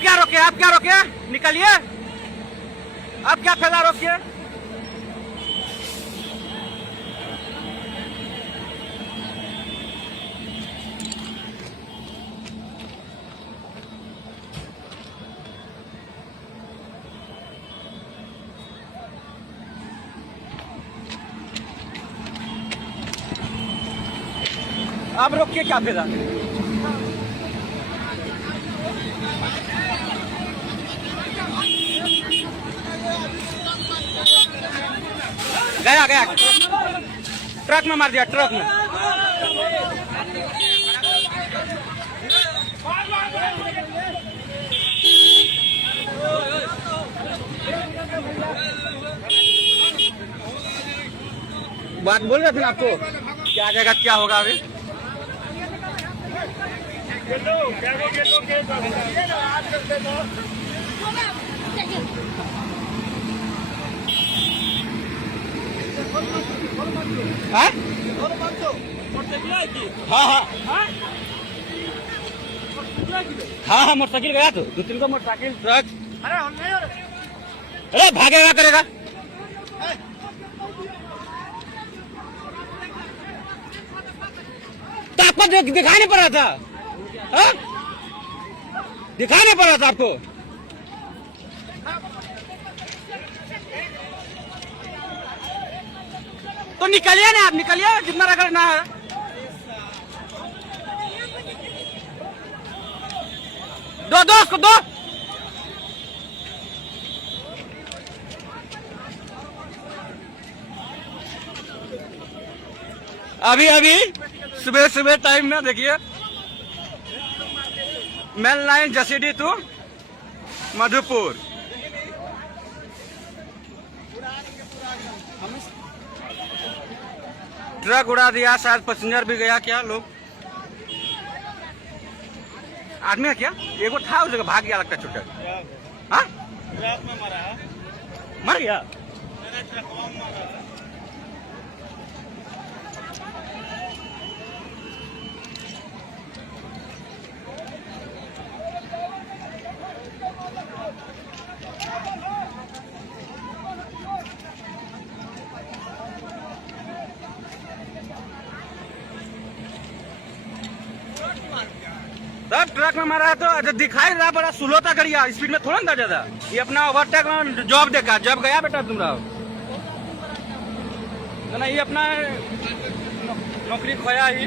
क्या रोके? निकलिए। आप क्या फैला रोकिए? आप रोकिए, क्या फैला? गया ट्रक में मार दिया, ट्रक में। बात बोल रहे थे ना आपको, क्या जाएगा क्या होगा अभी। हाँ मोटरसाइकिल गया तो 2-3 को मोटरसाइकिल ट्रक। अरे भागेगा करेगा। तो आपको दिखाई नहीं पड़ रहा था? हाँ? दिखाई नहीं पड़ रहा था आपको? तो निकलिए ना, आप निकलिए जितना रगड़ना है। दो उसको दो। अभी सुबह टाइम में देखिए, main line Jasidih to Madhupur. Truck उड़ा दिया, शायद पैसेंजर भी गया क्या। लोग आदमी है क्या? एगो था उस जगह, भाग गया लगता है छुट्टा। हाँ मर गया। तब ट्रक में मारा तो दिखाई रहा, बड़ा स्लो था गाड़िया, स्पीड में थोड़ा ना ज्यादा। ये अपना ओवरटेक में जॉब देखा, जब गया बेटा तुम रहो ना, ये अपना नौकरी खोया ही।